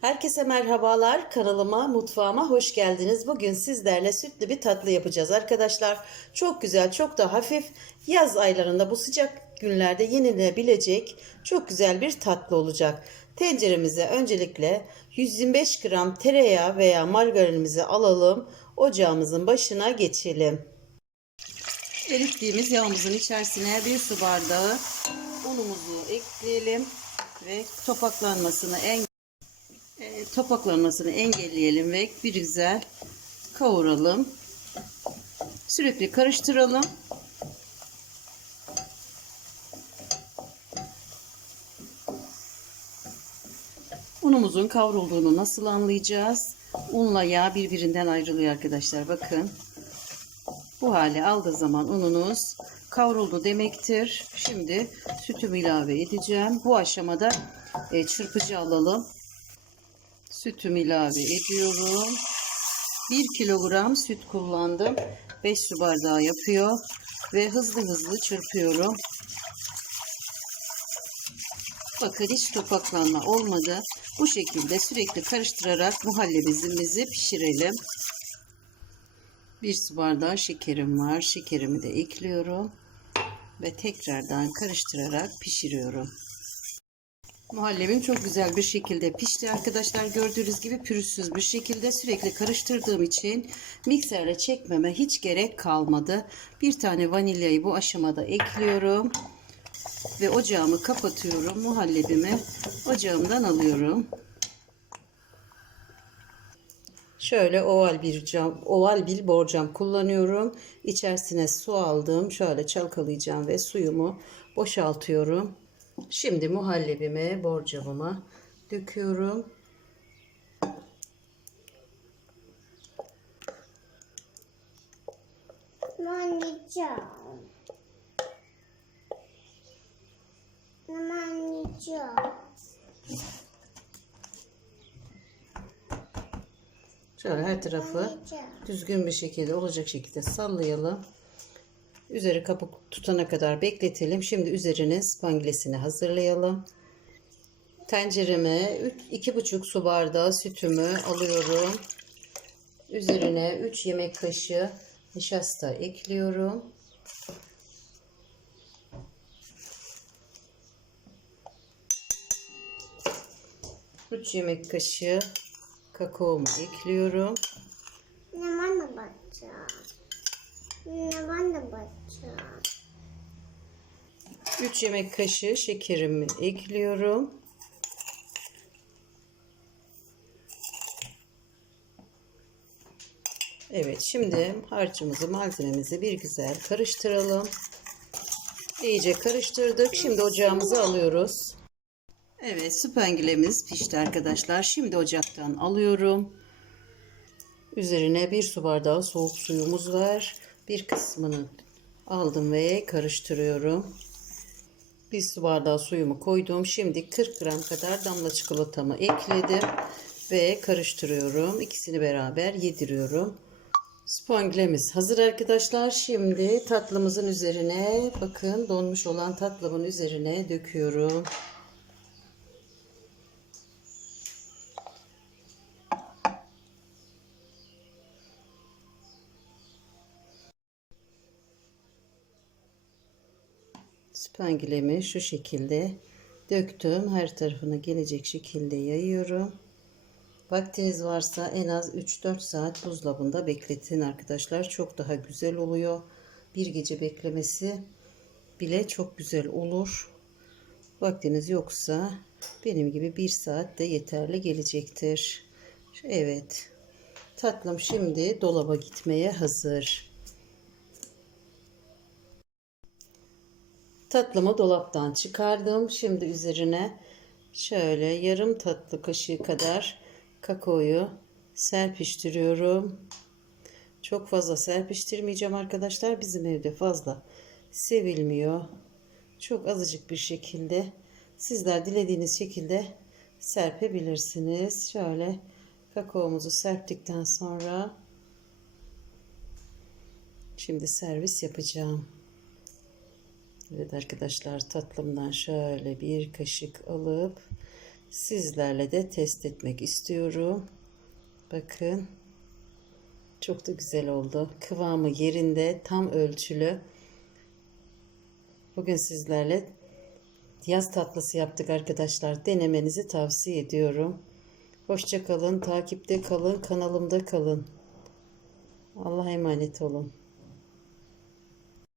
Herkese merhabalar. Kanalıma, mutfağıma hoş geldiniz. Bugün sizlerle sütlü bir tatlı yapacağız arkadaşlar. Çok güzel, çok da hafif. Yaz aylarında bu sıcak günlerde yenilebilecek çok güzel bir tatlı olacak. Tenceremize öncelikle 125 gram tereyağı veya margarinimizi alalım. Ocağımızın başına geçelim. Erittiğimiz yağımızın içerisine bir su bardağı unumuzu ekleyelim ve topaklanmasını en e, topaklanmasını engelleyelim ve bir güzel kavuralım. Sürekli karıştıralım. Unumuzun kavrulduğunu nasıl anlayacağız? Unla yağ birbirinden ayrılıyor arkadaşlar. Bakın. Bu hale aldığı zaman ununuz kavruldu demektir. Şimdi sütümü ilave edeceğim. Bu aşamada e, çırpıcı alalım. Sütümü ilave ediyorum. 1 kilogram süt kullandım. 5 su bardağı yapıyor. Ve hızlı hızlı çırpıyorum. Bakın hiç topaklanma olmadı. Bu şekilde sürekli karıştırarak muhallebimizi pişirelim. Bir su bardağı şekerim var. Şekerimi de ekliyorum. Ve tekrardan karıştırarak pişiriyorum. Muhallebim çok güzel bir şekilde pişti arkadaşlar. Gördüğünüz gibi pürüzsüz bir şekilde sürekli karıştırdığım için mikserle çekmeme hiç gerek kalmadı. Bir tane vanilyayı bu aşamada ekliyorum. Ve ocağımı kapatıyorum. Muhallebimi ocağımdan alıyorum. Şöyle oval bir cam, oval bir borcam kullanıyorum. İçerisine su aldım. Şöyle çalkalayacağım ve suyumu boşaltıyorum. Şimdi muhallebimi borcamıma döküyorum. Anneciğim. Anneciğim. Şöyle her tarafı düzgün bir şekilde olacak şekilde sallayalım. Üzeri kabuk tutana kadar bekletelim. Şimdi üzerine spangilesini hazırlayalım. Tencereme 2,5 su bardağı sütümü alıyorum. Üzerine 3 yemek kaşığı nişasta ekliyorum. Üç yemek kaşığı kakaomu ekliyorum. Ne bana bakacağım? Ne bana bakacağım? 3 yemek kaşığı şekerimi ekliyorum. Evet şimdi harcımızı malzememizi bir güzel karıştıralım. İyice karıştırdık. Şimdi ocağımıza alıyoruz. Evet spangilemiz pişti arkadaşlar. Şimdi ocaktan alıyorum. Üzerine bir su bardağı soğuk suyumuz var. Bir kısmını aldım ve karıştırıyorum. Bir su bardağı suyumu koydum. Şimdi 40 gram kadar damla çikolatamı ekledim ve karıştırıyorum. İkisini beraber yediriyorum. Spangilemiz hazır arkadaşlar. Şimdi tatlımızın üzerine bakın donmuş olan tatlımın üzerine döküyorum. Spangilemi şu şekilde döktüm. Her tarafına gelecek şekilde yayıyorum. Vaktiniz varsa en az 3-4 saat buzdolabında bekletin arkadaşlar. Çok daha güzel oluyor. Bir gece beklemesi bile çok güzel olur. Vaktiniz yoksa benim gibi 1 saat de yeterli gelecektir. Evet. Tatlım şimdi dolaba gitmeye hazır. Tatlımı dolaptan çıkardım. Şimdi üzerine şöyle yarım tatlı kaşığı kadar kakaoyu serpiştiriyorum. Çok fazla serpiştirmeyeceğim arkadaşlar. Bizim evde fazla sevilmiyor. Çok azıcık bir şekilde sizler dilediğiniz şekilde serpebilirsiniz. Şöyle kakaomuzu serptikten sonra şimdi servis yapacağım. Evet arkadaşlar tatlımdan şöyle bir kaşık alıp sizlerle de test etmek istiyorum. Bakın. Çok da güzel oldu. Kıvamı yerinde, tam ölçülü. Bugün sizlerle yaz tatlısı yaptık arkadaşlar. Denemenizi tavsiye ediyorum. Hoşça kalın, takipte kalın, kanalımda kalın. Allah'a emanet olun.